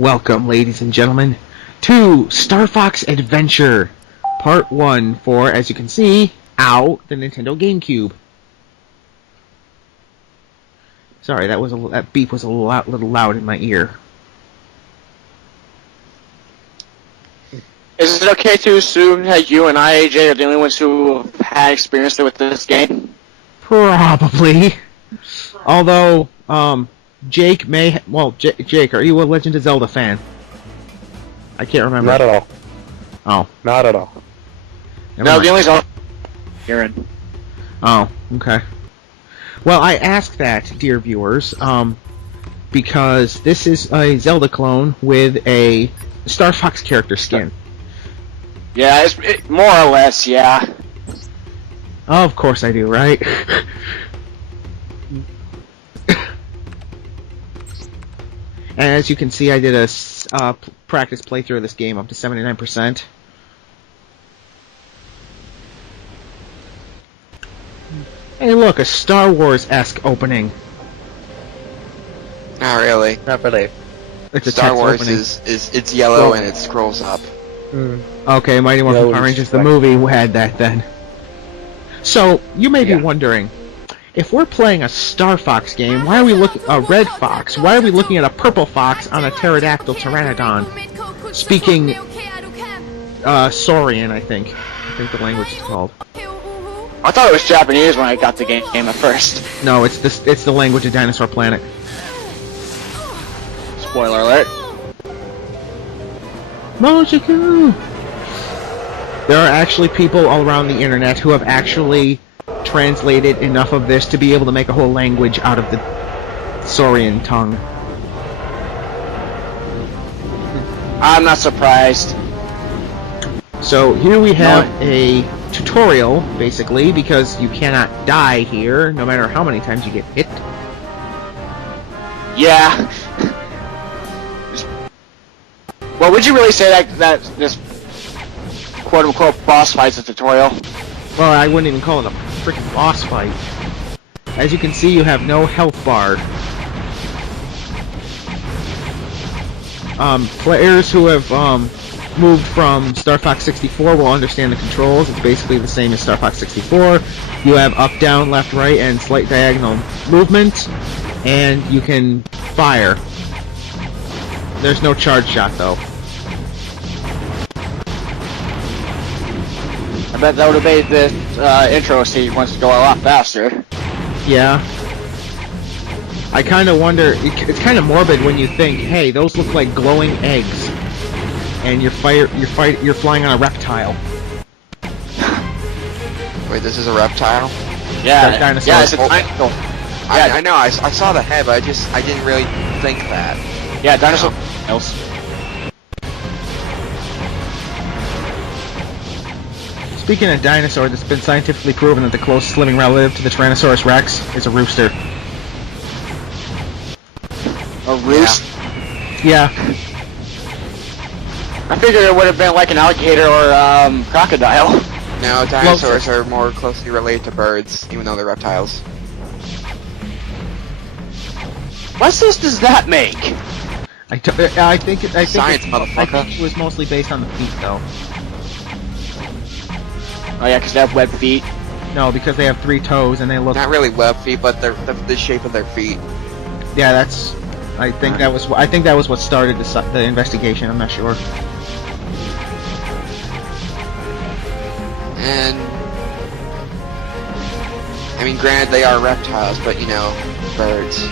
Welcome, ladies and gentlemen, to StarFox Adventure, Part 1 for, as you can see, the Nintendo GameCube. Sorry, that beep was a little loud in my ear. Is it okay to assume that you and I, AJ, are the only ones who have had experience with this game? Probably. Although, Jake may... Well, Jake, are you a Legend of Zelda fan? I can't remember. Not at all. Oh. Not at all. No, the only Zelda... Aaron. Oh, okay. Well, I ask that, dear viewers, because this is a Zelda clone with a Star Fox character skin. Yeah, more or less, yeah. Oh, of course I do, right? And as you can see, I did a practice playthrough of this game up to 79%. Hey, look, a Star Wars-esque opening. Not really. Not really. It's a Star text Wars opening. it's yellow and it scrolls up. Okay, Mighty Morphin Power Rangers, the movie, had that then. So, you may be wondering, if we're playing a Star Fox game, why are we looking a red fox? Why are we looking at a purple fox on a pterodactyl pteranodon? Speaking Saurian, I think. I think the language is called. I thought it was Japanese when I got the game at first. No, it's the language of Dinosaur Planet. Spoiler alert. Mojiku! There are actually people all around the internet who have actually translated enough of this to be able to make a whole language out of the Saurian tongue. I'm not surprised. So here we have a tutorial, basically, because you cannot die here, no matter how many times you get hit. Yeah. Well, would you really say that this quote-unquote boss fight's a tutorial? Well, I wouldn't even call it a freaking boss fight. As you can see, you have no health bar. Players who have moved from Star Fox 64 will understand the controls. It's basically the same as Star Fox 64. You have up, down, left, right, and slight diagonal movement, and you can fire. There's no charge shot, though. I bet that would have made this intro sequence go a lot faster. Yeah. I kind of wonder, it's kind of morbid when you think, hey, those look like glowing eggs, and you're flying on a reptile. Wait, this is a reptile? Yeah, dinosaur. yeah, it's a dinosaur. I know, I saw the head, but I didn't really think that. Yeah, dinosaur. Speaking of dinosaurs, it's been scientifically proven that the closest living relative to the Tyrannosaurus Rex is a rooster. A roost? Yeah. I figured it would have been like an alligator or crocodile. No, dinosaurs are more closely related to birds, even though they're reptiles. What sense does that make? I think Science, motherfucker. I think it was mostly based on the feet, though. Oh yeah, because they have web feet. No, because they have 3 toes and they look. Not really web feet, but the shape of their feet. Yeah, that's. I think that was what started the investigation. I'm not sure. And I mean, granted, they are reptiles, but you know, birds.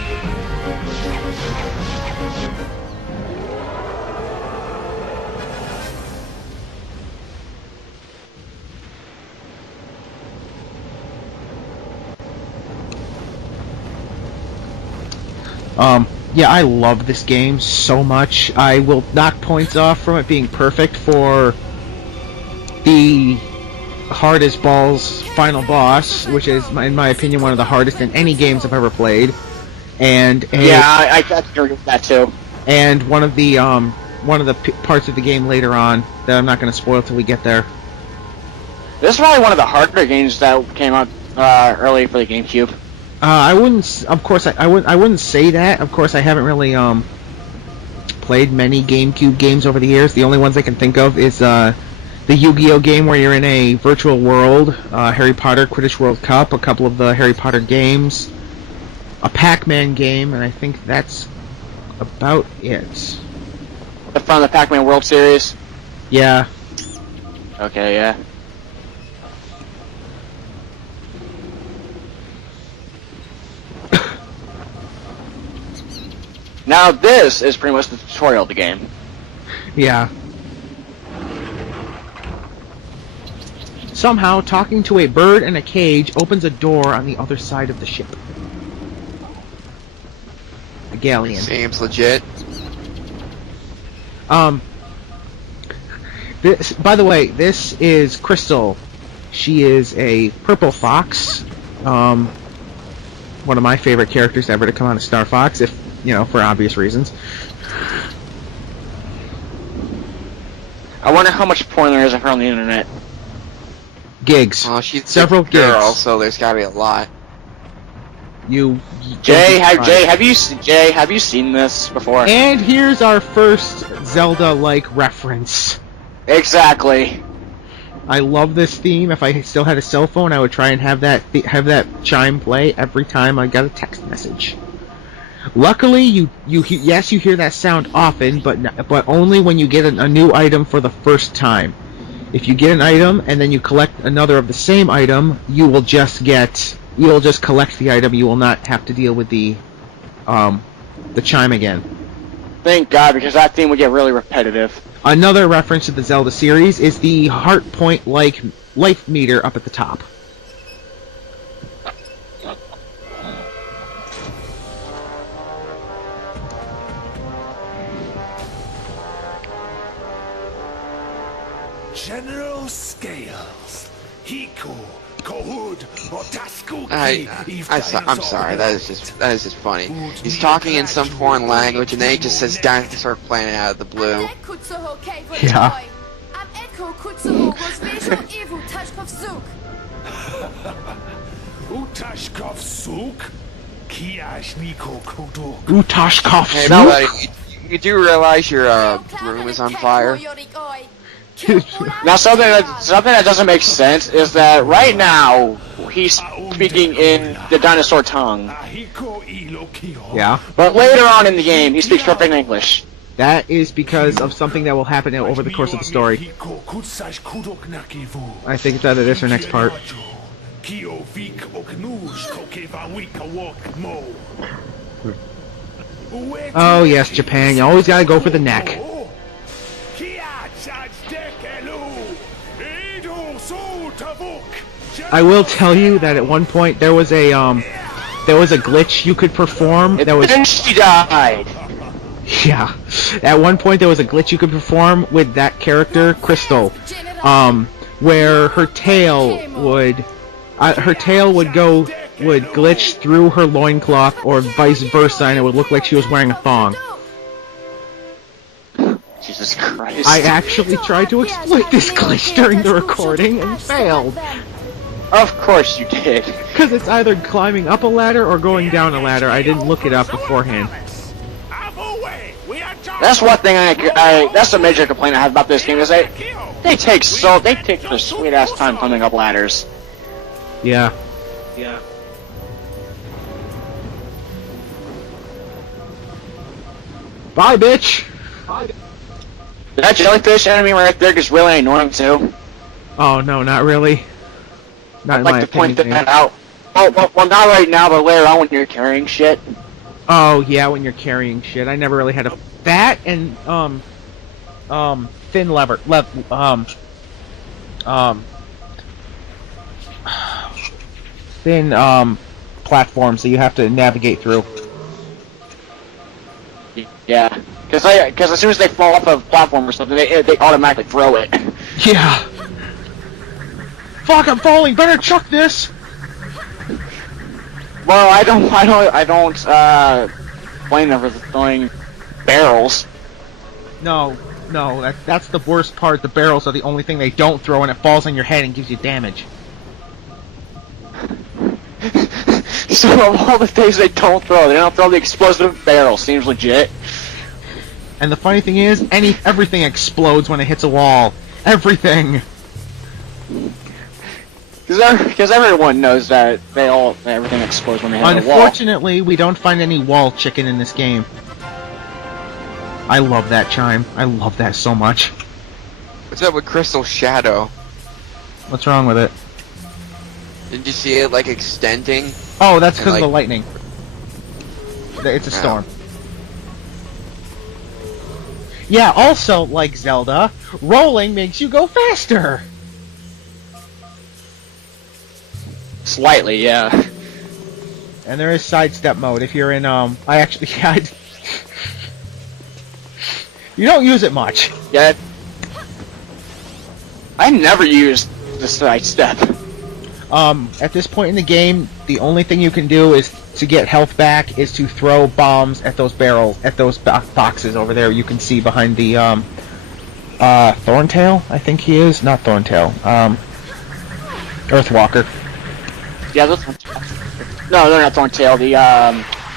Yeah, I love this game so much. I will knock points off from it being perfect for the hardest balls final boss, which is, in my opinion, one of the hardest in any games I've ever played. And yeah, I agree with that too. And one of the parts of the game later on that I'm not going to spoil till we get there. This is probably one of the harder games that came out early for the GameCube. I wouldn't. Of course, I wouldn't say that. Of course, I haven't really played many GameCube games over the years. The only ones I can think of is the Yu-Gi-Oh game where you're in a virtual world, Harry Potter Quidditch World Cup, a couple of the Harry Potter games, a Pac-Man game, and I think that's about it. From the Pac-Man World Series? Yeah. Okay, yeah. Now this is pretty much the tutorial of the game. Yeah. Somehow, talking to a bird in a cage opens a door on the other side of the ship. A galleon. Seems legit. This, by the way, this is Crystal. She is a purple fox. One of my favorite characters ever to come out of Star Fox, if, you know, for obvious reasons. I wonder how much porn there is of her on the internet. Gigs. Well, she's Several a girl, gigs. so there's gotta be a lot. Jay, have you seen this before? And here's our first Zelda-like reference. Exactly. I love this theme. If I still had a cell phone, I would try and have that chime play every time I got a text message. Luckily, you hear that sound often, but only when you get a new item for the first time. If you get an item and then you collect another of the same item, you will just collect the item. You will not have to deal with the chime again. Thank God, because that theme would get really repetitive. Another reference to the Zelda series is the heart point-like life meter up at the top. General Scales, Hiku, Kohud, Otaskuki. I'm sorry, that is just funny. He's talking in some foreign language, and then he just says dinosaur planet out of the blue. Yeah. Utashkov Suk, Kiashniko Koduk. Utashkov Hey, buddy, you do realize your room is on fire? Now, something that doesn't make sense is that right now he's speaking in the dinosaur tongue, Yeah. but later on in the game he speaks perfect English. That is because of something that will happen over the course of the story. I think it's either this or next part. Oh yes, Japan, you always gotta go for the neck. I will tell you that at one point there was a glitch you could perform. That was And she died. Yeah. At one point there was a glitch you could perform with that character, Crystal, where her tail would glitch through her loincloth or vice versa, and it would look like she was wearing a thong. Jesus Christ. I actually tried to exploit this glitch during the recording and failed. Of course you did. Because it's either climbing up a ladder or going down a ladder. I didn't look it up beforehand. That's one thing that's a major complaint I have about this game is they take their sweet ass time climbing up ladders. Yeah. Bye, bitch! That jellyfish enemy right there gets really annoying too. Oh, no, not really. Not I'd in like my to point opinion. that out. Well, not right now, but later on when you're carrying shit. Oh, yeah, when you're carrying shit. I never really had a... That and, thin platforms that you have to navigate through. Yeah, because as soon as they fall off a platform or something, they automatically throw it. Yeah. Fuck, I'm falling! Better chuck this! Well, I don't blame them for throwing barrels. No, that's the worst part. The barrels are the only thing they don't throw, and it falls on your head and gives you damage. So of all the things they don't throw the explosive barrel. Seems legit. And the funny thing is, everything explodes when it hits a wall. Everything! Because everyone knows that everything explodes when they hit a wall. Unfortunately, we don't find any wall chicken in this game. I love that chime. I love that so much. What's up with Crystal Shadow? What's wrong with it? Did you see it, like, extending? Oh, that's because like, of the lightning. It's a storm. Yeah, also, like Zelda, rolling makes you go faster! Slightly, yeah. And there is sidestep mode if you're in, you don't use it much. Yeah. I never used the sidestep. At this point in the game, the only thing you can do is to get health back is to throw bombs at those barrels, at those boxes over there. You can see behind the Thorntail, I think he is, not Thorntail. Earthwalker. Yeah, those ones. No, they're not Thorntail. The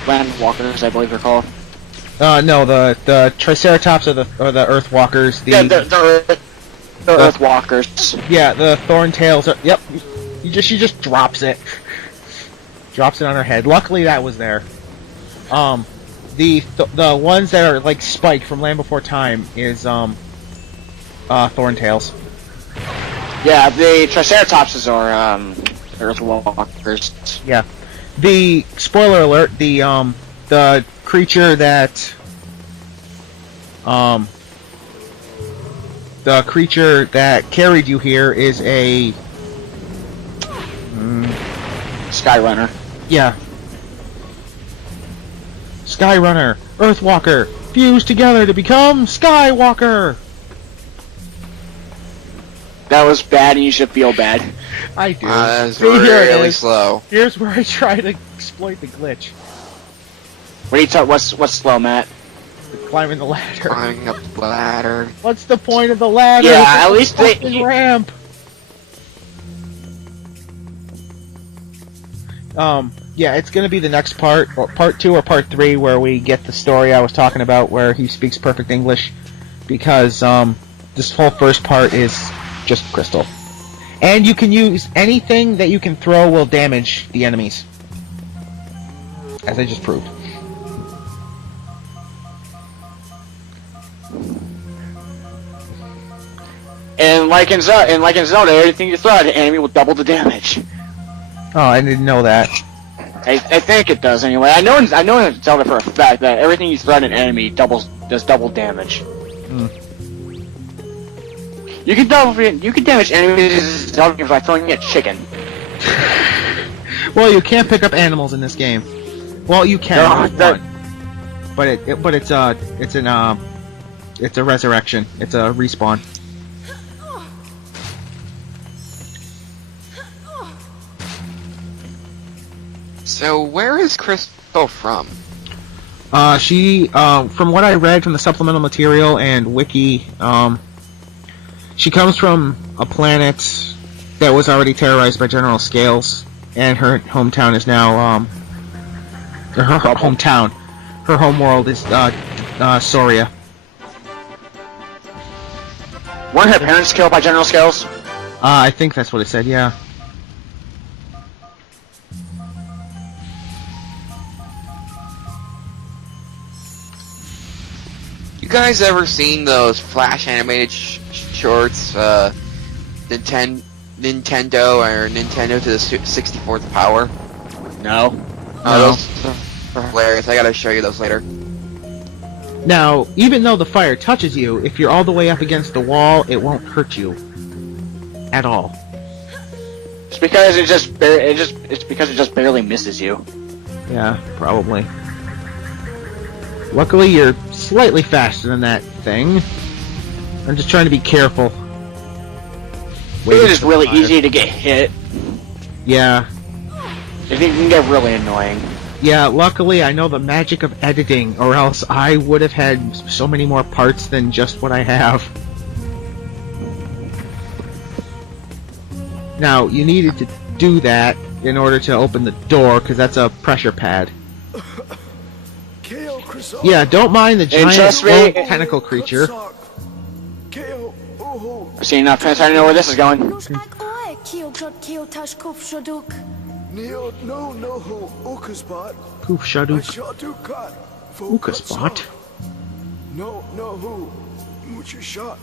Landwalkers, I believe they're called. No, the Triceratops are the Earthwalkers. Yeah, they're Earthwalkers. Yeah, the Thorntails are. Yep. She just drops it. Drops it on her head. Luckily, that was there. The ones that are like Spike from Land Before Time is Thorntails. Yeah, the Triceratopses are Earthwalkers. Yeah. The spoiler alert. The creature that carried you here is a Skyrunner. Yeah. Skyrunner, Earthwalker, fuse together to become Skywalker! That was bad and you should feel bad. I do. That's See, here it really is. slow. Here's where I try to exploit the glitch. What do you talk? What's slow, Matt? Climbing the ladder. Climbing up the ladder. What's the point of the ladder? Yeah, It's at a least fucking ramp. Yeah, it's gonna be the next part, or part 2 or part 3, where we get the story I was talking about, where he speaks perfect English, because, this whole first part is just crystal. And you can use anything that you can throw will damage the enemies. As I just proved. And like in Zelda, everything you throw at an enemy will double the damage. Oh, I didn't know that. I think it does anyway. I know in Zelda for a fact that everything you throw at an enemy does double damage. You can damage enemies in Zelda by throwing a chicken. Well, you can't pick up animals in this game. Well, you can, but it's a resurrection. It's a respawn. So, where is Crystal from? She, from what I read from the supplemental material and wiki, she comes from a planet that was already terrorized by General Scales, and her hometown is now, her hometown. Her homeworld is, Soria. Weren't her parents killed by General Scales? I think that's what it said, yeah. You guys ever seen those Flash animated shorts, Nintendo or Nintendo to the 64th power? No. No. Those are hilarious. I gotta show you those later. Now, even though the fire touches you, if you're all the way up against the wall, it won't hurt you. At all. It's because it just barely misses you. Yeah, probably. Luckily, you're slightly faster than that thing. I'm just trying to be careful. It is really easy to get hit. Yeah. It can get really annoying. Yeah, luckily I know the magic of editing, or else I would have had so many more parts than just what I have. Now, you needed to do that in order to open the door, because that's a pressure pad. Kale Crystal Yeah, don't mind the giant trust me, long tentacle creature. See, now I know where this is going. Nóż ak oe kill grot kill tash kuf shoduk. Poof Shaduk. Uka spot. No, who? Mucha shot.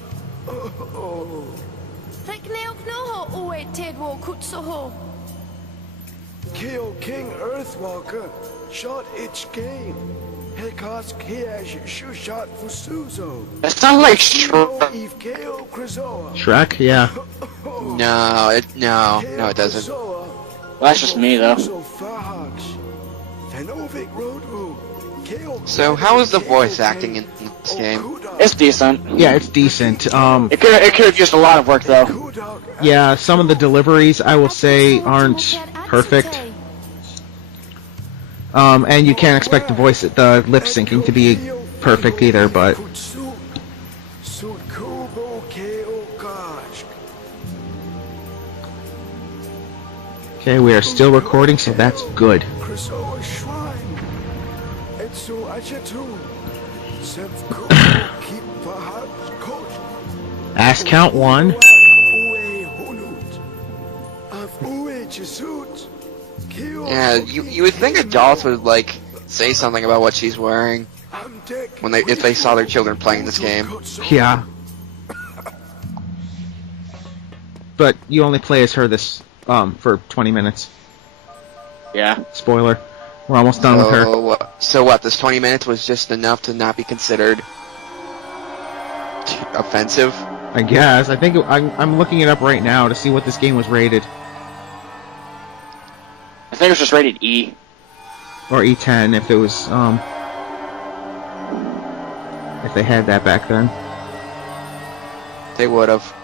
Rek neok noho oe tedwo kutsoho. Kill King Earthwalker. Shot its game. Hekos Kiash shoot shot for Suzo. That sounds like Shrek. Eve KO Krizoa. Shrek, yeah. No, it doesn't. Well, that's just me, though. So, how is the voice acting in this game? It's decent. Yeah, it's decent. It could have used a lot of work, though. Yeah, some of the deliveries, I will say, aren't perfect. And you can't expect the lip syncing to be perfect either, but okay, we are still recording, so that's good. Ass count 1. Yeah, you would think adults would like say something about what she's wearing when if they saw their children playing this game. Yeah. But you only play as her this for 20 minutes. Yeah. Spoiler. We're almost done with her. So what? This 20 minutes was just enough to not be considered offensive? I guess. I think I'm looking it up right now to see what this game was rated. I think it was just rated E. Or E10 if it was if they had that back then. They would have.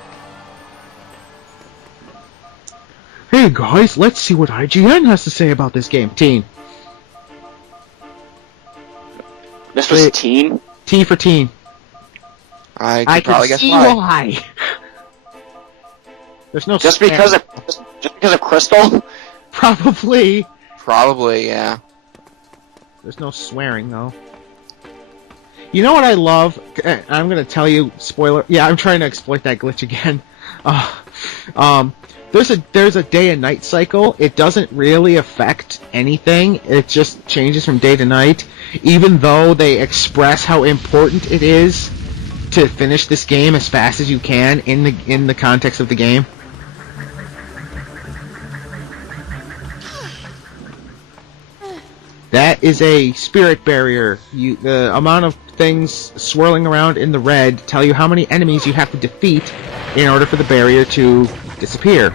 Hey guys, let's see what IGN has to say about this game. Teen. This was teen? T for teen. I I could probably can guess see why. why. There's no Just spam. because of Crystal? Probably. Probably, yeah. There's no swearing though. You know what I love? I'm gonna tell you. Spoiler. Yeah, I'm trying to exploit that glitch again. There's a day and night cycle. It doesn't really affect anything. It just changes from day to night. Even though they express how important it is to finish this game as fast as you can in the context of the game. That is a spirit barrier. The amount of things swirling around in the red tell you how many enemies you have to defeat in order for the barrier to disappear.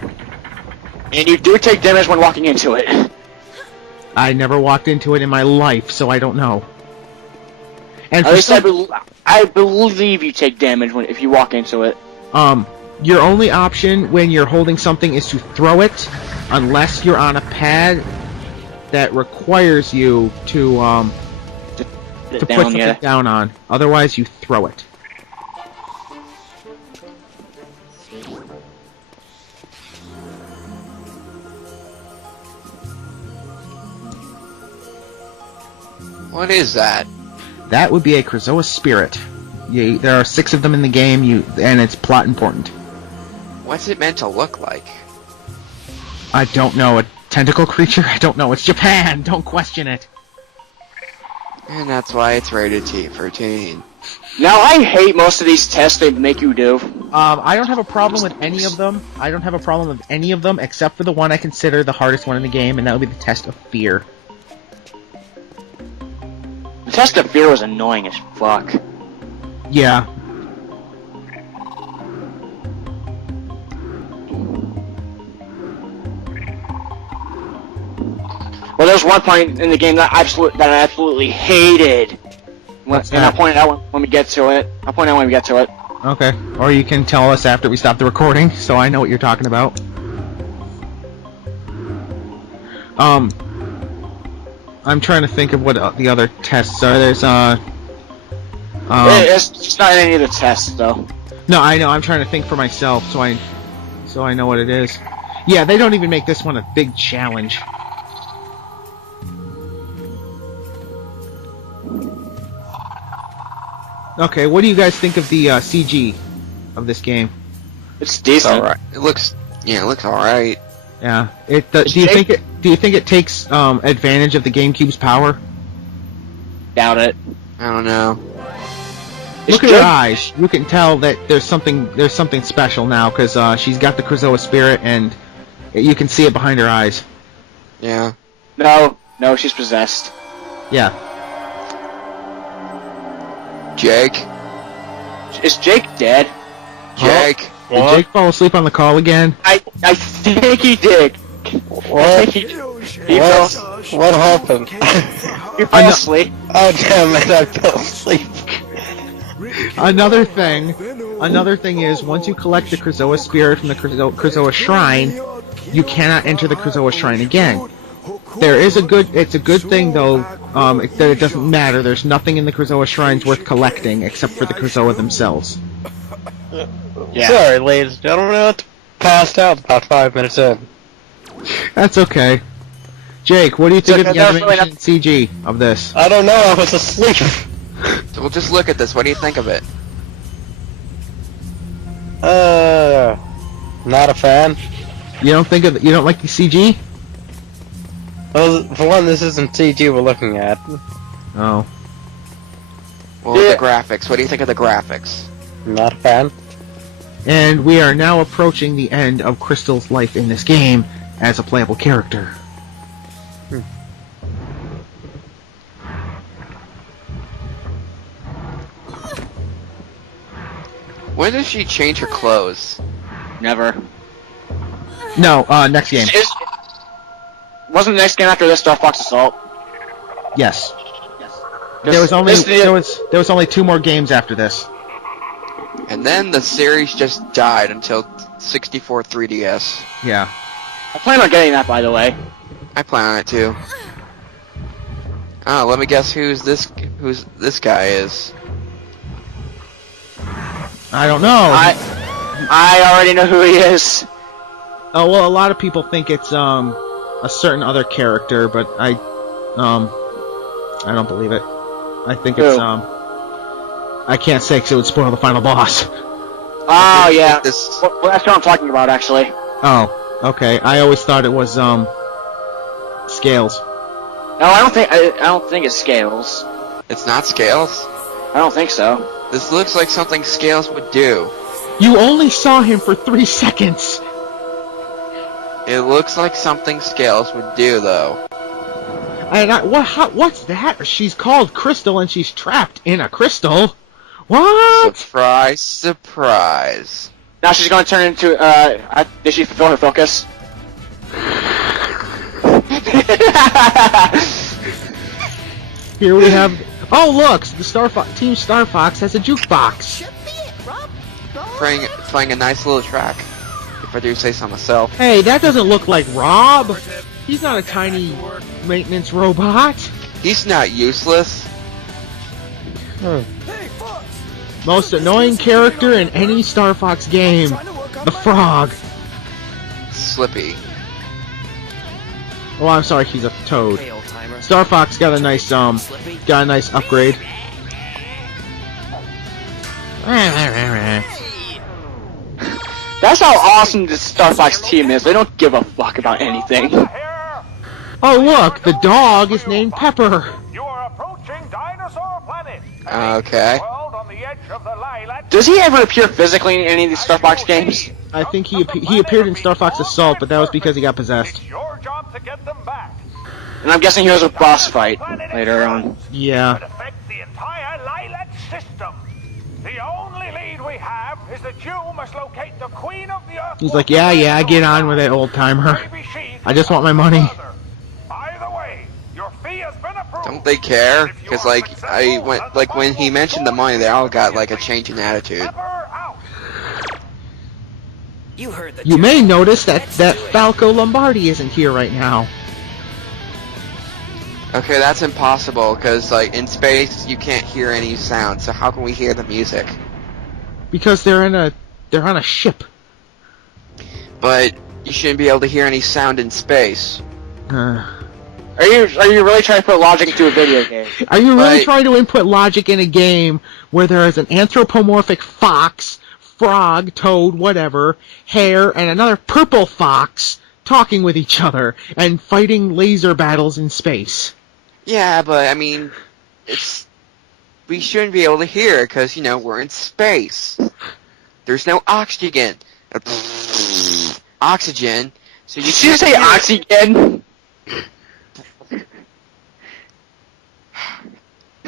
And you do take damage when walking into it. I never walked into it in my life, so I don't know. And At least I believe you take damage if you walk into it. Your only option when you're holding something is to throw it, unless you're on a pad that requires you to put something down on. Otherwise, you throw it. What is that? That would be a Krazoa spirit. There are 6 of them in the game, and it's plot important. What's it meant to look like? I don't know. A tentacle creature? I don't know. It's Japan! Don't question it. And that's why it's rated T for teen. Now, I hate most of these tests they make you do. I don't have a problem with any of them. I don't have a problem with any of them, except for the one I consider the hardest one in the game, and that would be the test of fear. The test of fear was annoying as fuck. Yeah. Well, there's one point in the game that I absolutely hated. What's and that? I'll point it out when we get to it. Okay. Or you can tell us after we stop the recording, so I know what you're talking about. I'm trying to think of what the other tests are. There's It's not any of the tests, though. No, I know. I'm trying to think for myself, so I know what it is. Yeah, they don't even make this one a big challenge. Okay, what do you guys think of the CG of this game? It's It's decent. alright. It looks alright. Yeah. Do you think it takes advantage of the GameCube's power? Doubt it. I don't know. Look at her eyes. You can tell that there's something special now because she's got the Krazoa spirit and you can see it behind her eyes. Yeah. No, she's possessed. Yeah. Jake? Is Jake dead? Jake? Did Jake fall asleep on the call again? I think he did. What? He What happened? fell asleep. Oh damn it! I fell asleep. Another thing is, once you collect the Krazoa spirit from the Krazoa shrine, you cannot enter the Krazoa shrine again. It's a good thing though, that it doesn't matter. There's nothing in the Krazoa shrines worth collecting except for the Krazoa themselves. Yeah. Sorry, ladies and gentlemen, I passed out about 5 minutes in. That's okay. Jake, what do you think So of the that's really animation CG of this? I don't know. I was asleep. So we'll just look at this. What do you think of it? Not a fan. You don't like the CG? Well, for one, this isn't CG we're looking at. Oh. Well, Yeah. the graphics. What do you think of the graphics? Not a fan. And we are now approaching the end of Crystal's life in this game as a playable character. When does she change her clothes? Never. No, next game. Wasn't the next game after this StarFox Assault? Yes. This- There was this- only 2 more games after this. And then the series just died until 64 3DS. Yeah. I plan on getting that, by the way. I plan on it too. Oh, let me guess who's this guy is. I don't know. I already know who he is. Oh well, a lot of people think it's a certain other character, but I don't believe it. I think it's Who? I can't say because it would spoil the final boss. Oh yeah. This Well, that's what I'm talking about, actually. Oh, okay. I always thought it was Scales. No, I don't think it's Scales. it's not Scales. I don't think so. This looks like something Scales would do. You only saw him for 3 seconds. It looks like something Scales would do, though. And what's that? She's called Crystal and she's trapped in a crystal. What? Surprise, surprise. Now she's going to turn into. Did she fulfill her focus? Here we have. Oh look, the Team StarFox has a jukebox. Should be it, Rob. Playing a nice little track. If I do say so myself. Hey, that doesn't look like Rob. He's not a tiny maintenance robot. He's not useless. Most annoying character in any StarFox game, the frog. Slippy. Oh, I'm sorry, he's a toad. StarFox got a nice upgrade. That's how awesome this StarFox team is. They don't give a fuck about anything. Oh look, the dog is named Pepper. You are approaching Dinosaur Planet. Okay. World on the edge of the lilac. Does he ever appear physically in any of these StarFox games? I think he appeared in StarFox Assault, but that was because he got possessed. It's your job to get them back. And I'm guessing he was a boss fight later on. Yeah. It affects the entire lilac system. The only lead we have is that you must locate the Queen of the Earth. He's like, yeah, get on with it, old timer. Maybe she I just want my money. Either way, your fee has been approved. Don't they care? Because when he mentioned the money, they all got like a change in attitude. Pepper out. You may notice that Falco Lombardi isn't here right now. Okay, that's impossible, because, like, in space, you can't hear any sound, so how can we hear the music? Because they're on a ship. But you shouldn't be able to hear any sound in space. Are Are you really trying to put logic into a video game? Are you really Right. trying to input logic in a game where there is an anthropomorphic fox, frog, toad, whatever, hare, and another purple fox talking with each other and fighting laser battles in space? Yeah, but I mean, we shouldn't be able to hear it because we're in space. There's no oxygen. Oxygen. So Did you say oxygen?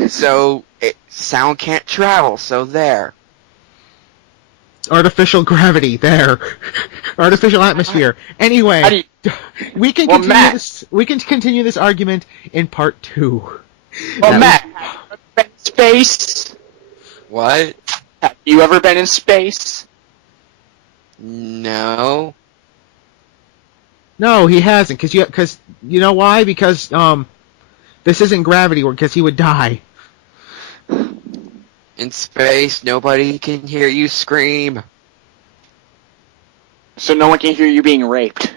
So sound can't travel. So there. Artificial gravity, there. Artificial atmosphere. How Anyway, do we can Well, continue Matt. this. We can continue this argument in part 2. Well, That Matt, have you ever been in space? What? Have you ever been in space? No. No, he hasn't. Because you know why? Because this isn't gravity, because he would die. In space, nobody can hear you scream. So no one can hear you being raped.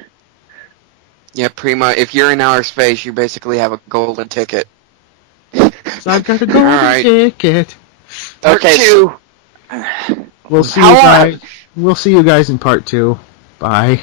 Yeah, pretty much. If you're in outer space, you basically have a golden ticket. So I've got a golden Alright. ticket. Part Okay, two. We'll see How you long- guys. We'll see you guys in part 2. Bye.